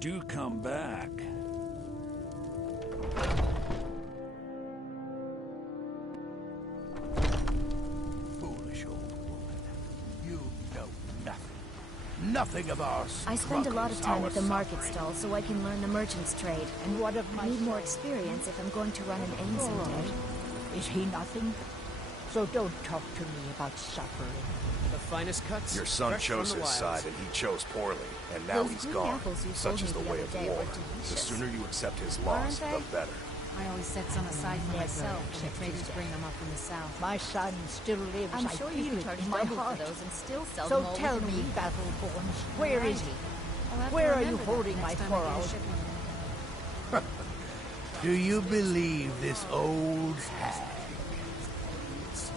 Do come back. Nothing of ours. I spend a lot of time at the market stall so I can learn the merchant's trade. And what of my I need more experience if I'm going to run an inn someday. Is he nothing? So don't talk to me about suffering. The finest cuts. Your son fresh chose from the his wilds. side, and he chose poorly, and now Those he's green gone. apples you Such sold is me the the way other of day war. were The delicious. sooner you accept his loss, Aren't the they? better. I always set some aside for myself when the traders bring them up from the south. My son still lives. I'm I sure feel you can it charge in my double heart. for those and still sell So them all tell within a me, week. Battleborns, where is he? I'll have to Where are you remember that holding next my time I get a coral? shipment. Do you believe this old hag is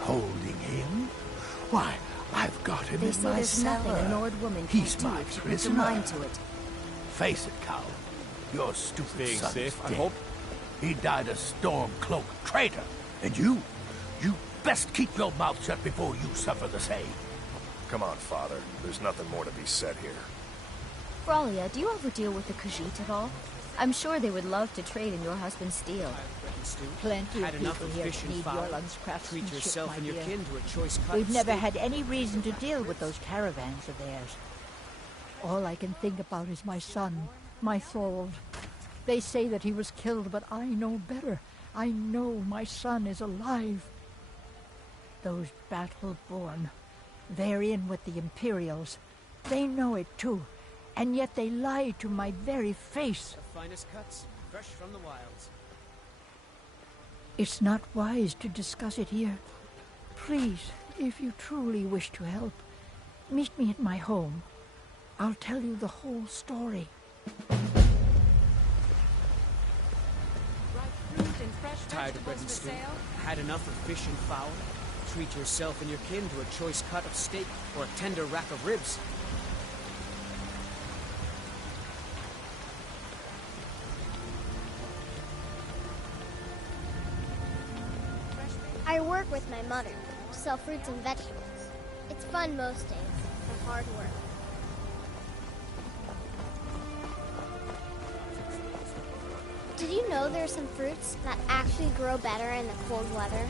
holding him? Why, I've got him They in say my there's nothing a cellar. Nord woman He's can't do my if she puts her prisoner. mind to it. Face it, Cal. Your stupid Staying son safe, is I dead. hope? He died a Stormcloak traitor. And you best keep your mouth shut before you suffer the same. Come on, Father. There's nothing more to be said here. Fralia, do you ever deal with the Khajiit at all? I'm sure they would love to trade in your husband's steel. Plenty Had of enough people of here fish and need fowl. Yorland's craftsmanship, Treat yourself my and your dear. kin to a choice cut. We've of never steak. had any reason to deal with those caravans of theirs. All I can think about is my son, my Thorold. They say that he was killed, but I know better. I know my son is alive. Those battle-born, they're in with the Imperials. They know it too, and yet they lie to my very face. The finest cuts, fresh from the wilds. It's not wise to discuss it here. Please, if you truly wish to help, meet me at my home. I'll tell you the whole story. Tired of bread and stew? Had enough of fish and fowl? Treat yourself and your kin to a choice cut of steak or a tender rack of ribs. I work with my mother, sell fruits and vegetables. It's fun most days, but hard work. Did you know there are some fruits that actually grow better in the cold weather?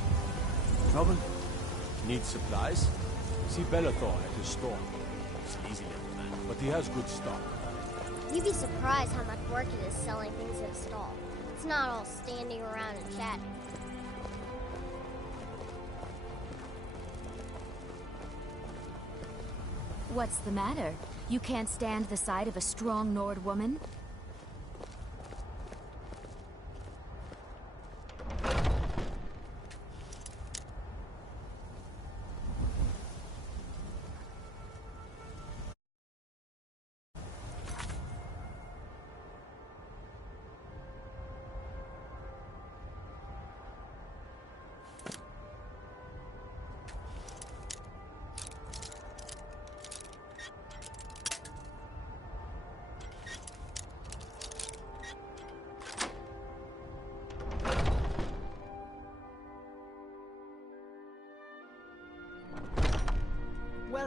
Trouble? Need supplies? See Bellathor at his store. He's an easy little man, but he has good stock. You'd be surprised how much work it is selling things in a stall. It's not all standing around and chatting. What's the matter? You can't stand the sight of a strong Nord woman?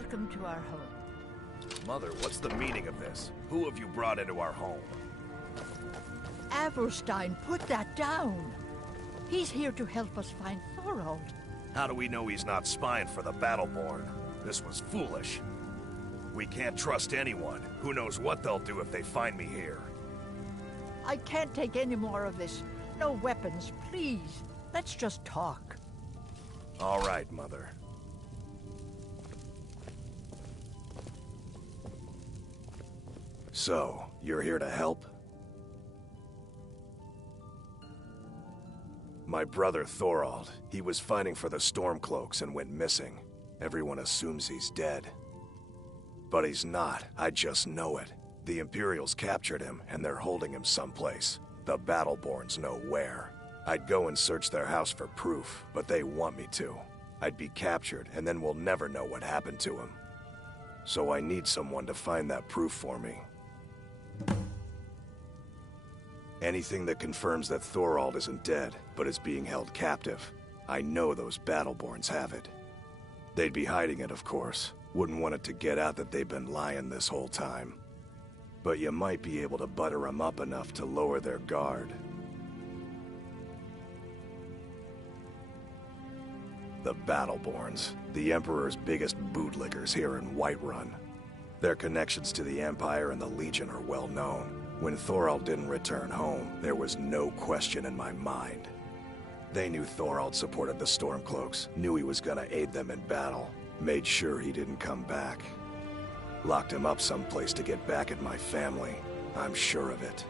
Welcome to our home. Mother, what's the meaning of this? Who have you brought into our home? Averstein, put that down. He's here to help us find Thorald. How do we know he's not spying for the Battleborn? This was foolish. We can't trust anyone. Who knows what they'll do if they find me here? I can't take any more of this. No weapons, please. Let's just talk. All right, Mother. So, you're here to help? My brother Thorald, he was fighting for the Stormcloaks and went missing. Everyone assumes he's dead. But he's not, I just know it. The Imperials captured him, and they're holding him someplace. The Battleborns know where. I'd go and search their house for proof, but they want me to. I'd be captured, and then we'll never know what happened to him. So I need someone to find that proof for me. Anything that confirms that Thorald isn't dead, but is being held captive. I know those Battleborns have it. They'd be hiding it, of course. Wouldn't want it to get out that they've been lying this whole time. But you might be able to butter them up enough to lower their guard. The Battleborns, the Emperor's biggest bootlickers here in Whiterun. Their connections to the Empire and the Legion are well known. When Thorald didn't return home, there was no question in my mind. They knew Thorald supported the Stormcloaks, knew he was gonna aid them in battle, made sure he didn't come back. Locked him up someplace to get back at my family. I'm sure of it.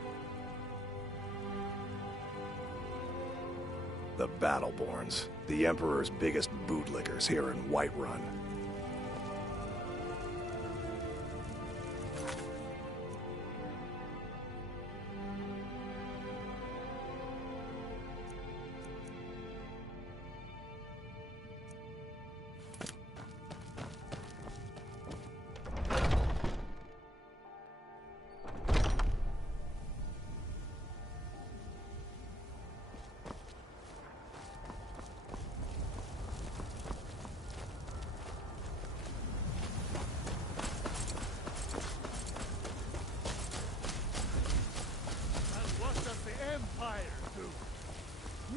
The Battleborns, the Emperor's biggest bootlickers here in Whiterun.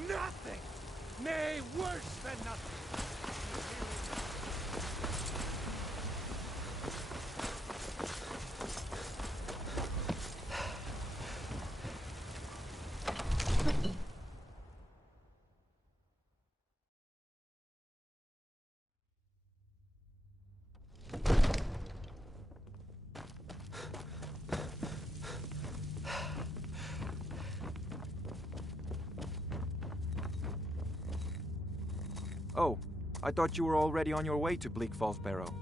Nothing! Nay, worse than nothing! Oh, I thought you were already on your way to Bleak Falls Barrow.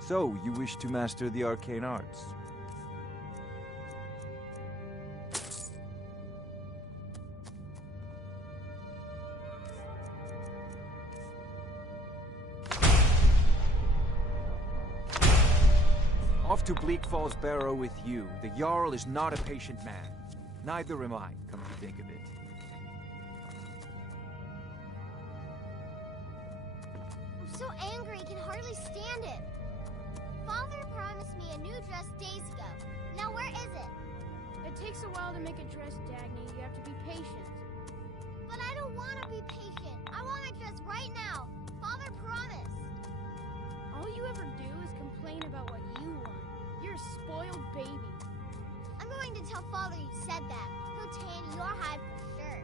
So, you wish to master the arcane arts? Off to Bleak Falls Barrow with you. The Jarl is not a patient man. Neither am I, come to think of it. I'm so angry, I can hardly stand it. Father promised me a new dress days ago. Now where is it? It takes a while to make a dress, Dagny. You have to be patient. But I don't want to be patient. I want my dress right now. Father promised. All you ever do is complain about what you want. You're a spoiled baby. I'm going to tell Father you said that. He'll tan your hide for sure.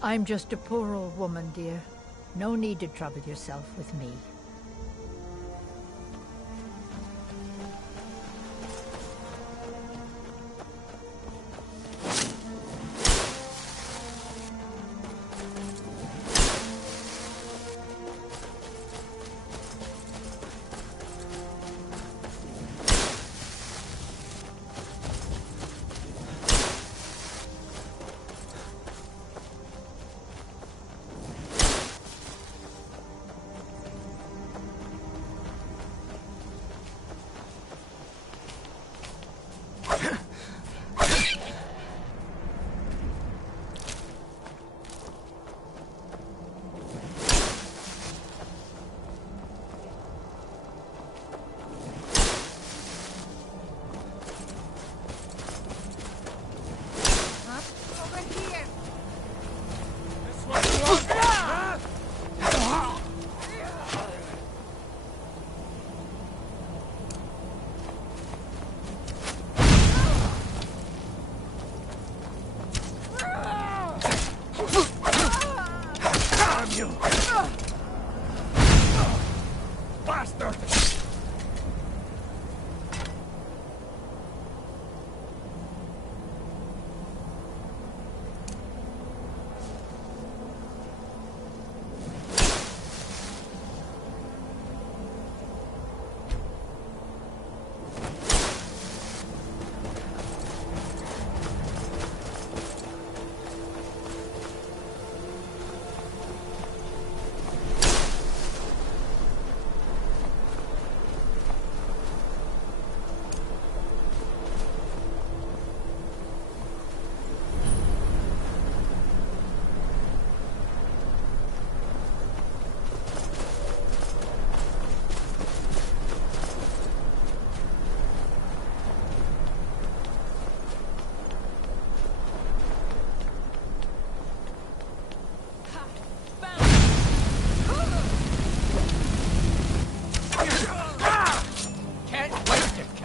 I'm just a poor old woman, dear. No need to trouble yourself with me.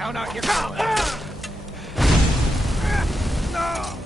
Count out your power! No!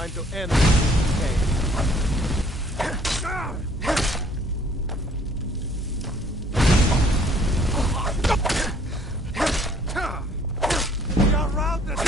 Time to end this game. You're routed!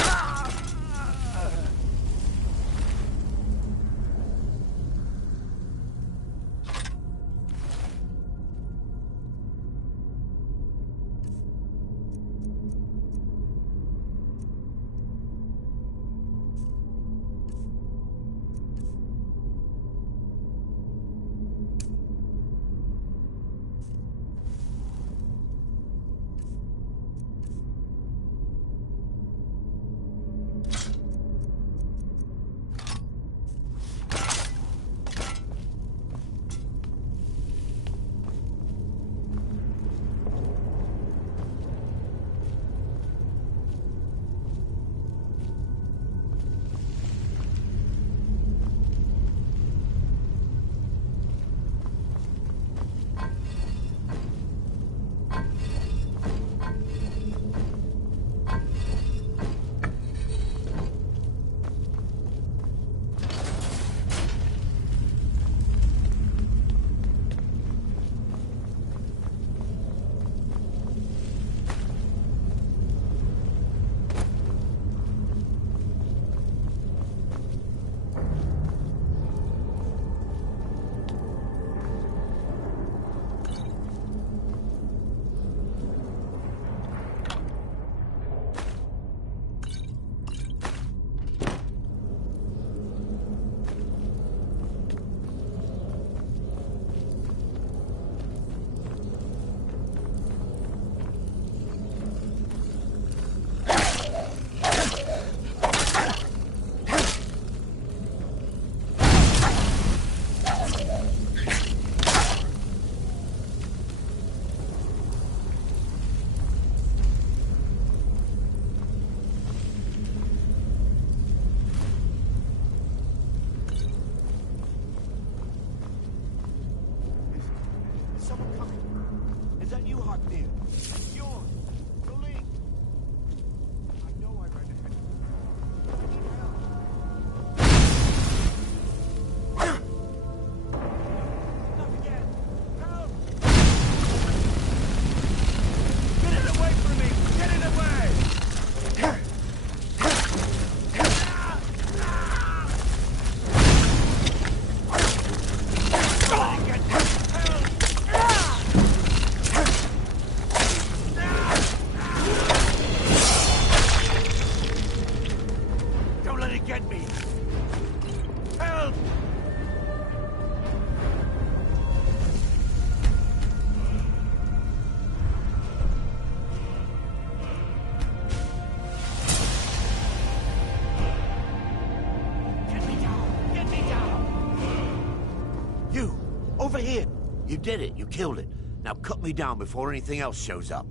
Over here! You did it. You killed it. Now cut me down before anything else shows up.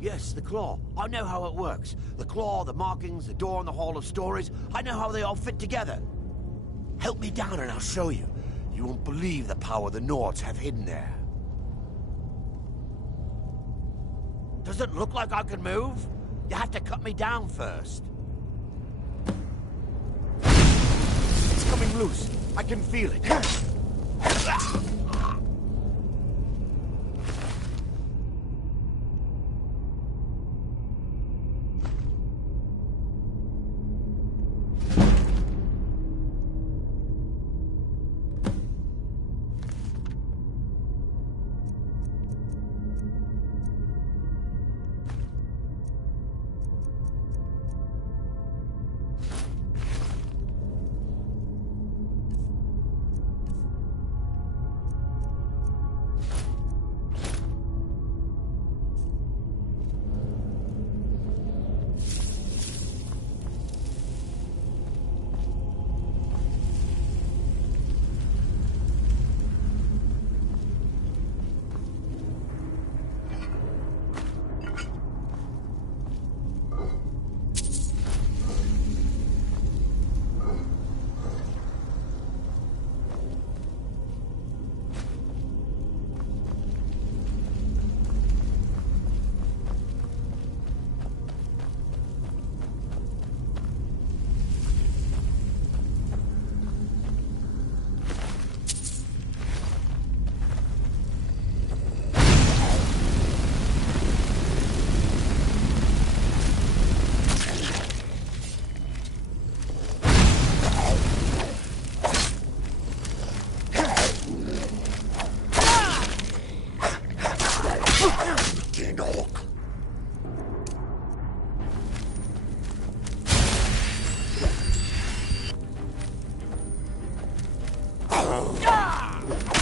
Yes, the claw. I know how it works. The claw, the markings, the door in the Hall of Stories. I know how they all fit together. Help me down and I'll show you. You won't believe the power the Nords have hidden there. Does it look like I can move? You have to cut me down first. It's coming loose. I can feel it. Ugh.